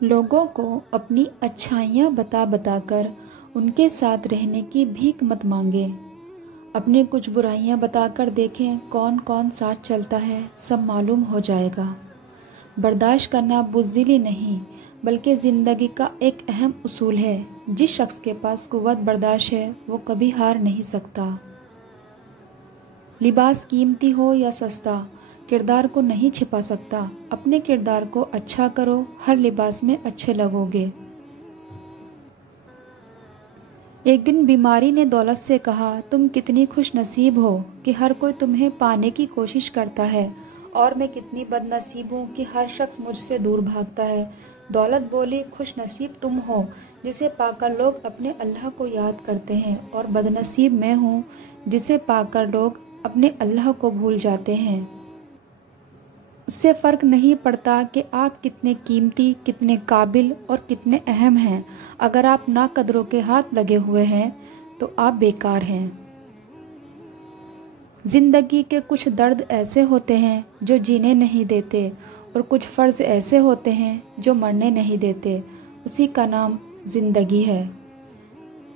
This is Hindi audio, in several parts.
लोगों को अपनी अच्छाइयाँ बता बता कर उनके साथ रहने की भीख मत मांगे। अपनी कुछ बुराइयाँ बताकर देखें कौन कौन साथ चलता है, सब मालूम हो जाएगा। बर्दाश्त करना बुज़दिली नहीं बल्कि ज़िंदगी का एक अहम उसूल है। जिस शख्स के पास कुव्वत बर्दाश्त है वो कभी हार नहीं सकता। लिबास कीमती हो या सस्ता, किरदार को नहीं छिपा सकता। अपने किरदार को अच्छा करो, हर लिबास में अच्छे लगोगे। एक दिन बीमारी ने दौलत से कहा, तुम कितनी खुश नसीब हो कि हर कोई तुम्हें पाने की कोशिश करता है, और मैं कितनी बदनसीब हूँ कि हर शख्स मुझसे दूर भागता है। दौलत बोली, खुश नसीब तुम हो जिसे पाकर लोग अपने अल्लाह को याद करते हैं, और बदनसीब मैं हूँ जिसे पाकर लोग अपने अल्लाह को भूल जाते हैं। उससे फ़र्क नहीं पड़ता कि आप कितने कीमती, कितने काबिल और कितने अहम हैं। अगर आप नाकदरों के हाथ लगे हुए हैं तो आप बेकार हैं। ज़िंदगी के कुछ दर्द ऐसे होते हैं जो जीने नहीं देते, और कुछ फ़र्ज़ ऐसे होते हैं जो मरने नहीं देते। उसी का नाम ज़िंदगी है।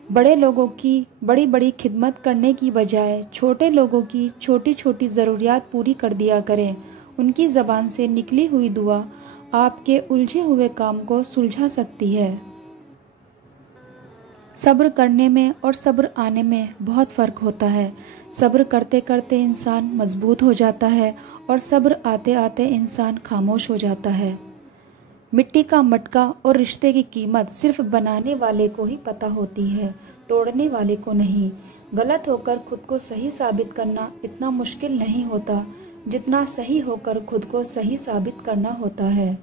बड़े लोगों की बड़ी बड़ी खिदमत करने की बजाय छोटे लोगों की छोटी छोटी ज़रूरियात पूरी कर दिया करें। उनकी ज़बान से निकली हुई दुआ आपके उलझे हुए काम को सुलझा सकती है। सब्र करने में और सब्र आने में बहुत फ़र्क होता है। सब्र करते करते इंसान मजबूत हो जाता है, और सब्र आते आते इंसान खामोश हो जाता है। मिट्टी का मटका और रिश्ते की कीमत सिर्फ बनाने वाले को ही पता होती है, तोड़ने वाले को नहीं। गलत होकर खुद को सही साबित करना इतना मुश्किल नहीं होता जितना सही होकर खुद को सही साबित करना होता है।